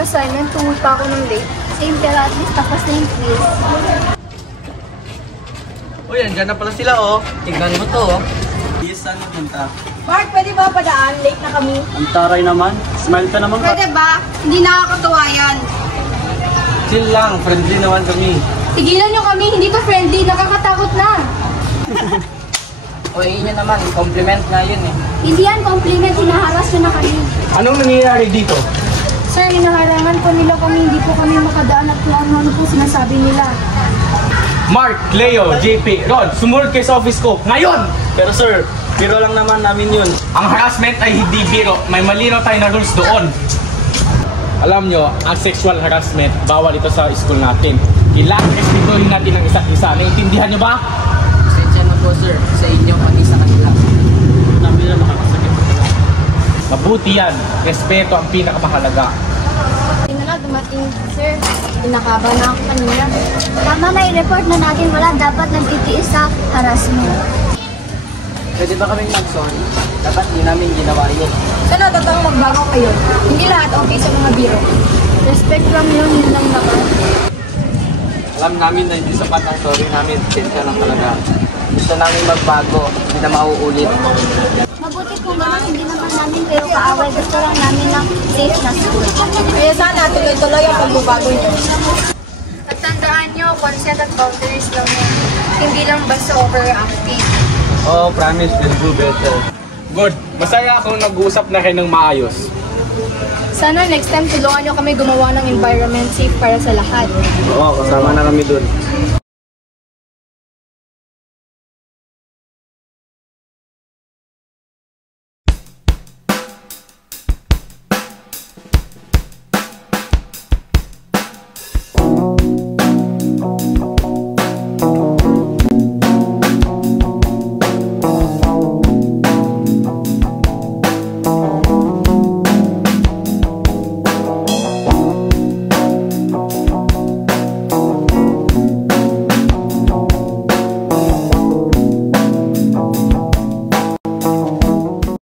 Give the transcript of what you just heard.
yung assignment, tungkol pa ako ng late. Same, pero at least tapos na yung quiz. Uy, andyan na pala sila oh. Tingnan mo to oh. Yes, saan punta? Mark, pwede ba padaan? Late na kami. Ang taray naman. Smile ka naman ka. Pwede ba? Hindi nakakatuwa yan. Chill lang, friendly naman kami. Tigilan nyo kami, hindi to friendly, nakakatakot na. O yun naman, compliment nga yun eh. Hindi yan compliment, hinaharas nyo na kami. Anong nangyayari dito? Sir, hinaharangan po nila kami, hindi po kami makadaan at kung ano po sinasabi nila. Mark, Leo, JP, Rod, sumunod kayo sa office ko ngayon! Pero sir, biro lang naman namin yun. Ang harassment ay hindi biro. May malinaw tayo na rules doon. Alam nyo, ang sexual harassment, bawal ito sa school natin. Kailangan respetuhin natin ang isa't isa. Naintindihan nyo ba? Pasensya na po sir, sa inyo pati sa kanila. Namin na makakasakit. Mabuti yan. Respeto ang pinakamahalaga. Hindi na dumating, sir. Pinakaba na ako kanina. Tama na i-report na natin wala dapat nagtitiis sa harassment. Pwede ba kaming mag-sorry? Dapat di namin ginawa yun. Sana totoong magbago kayo. Hindi lahat okay sa mga biro. Respect from yun lang naman. Alam namin na hindi sapat ang sorry namin. Pasensya lang talaga. Gusto namin magbago, hindi na mauulit. Mabuti kung gano'n hindi naman namin pero kaaway. Gusto lang namin ng safe na school. Kaya sana tuloy-tuloy ang pagbabago nyo. At tandaan nyo, consent at boundaries lang yan. Hindi lang basta overacting. Oh, promise, we'll do better. Good. Masaya akong nag-uusap na kayo ng maayos. Sana next time tulungan nyo kami gumawa ng environment safe para sa lahat. Oo, kasama na kami dun.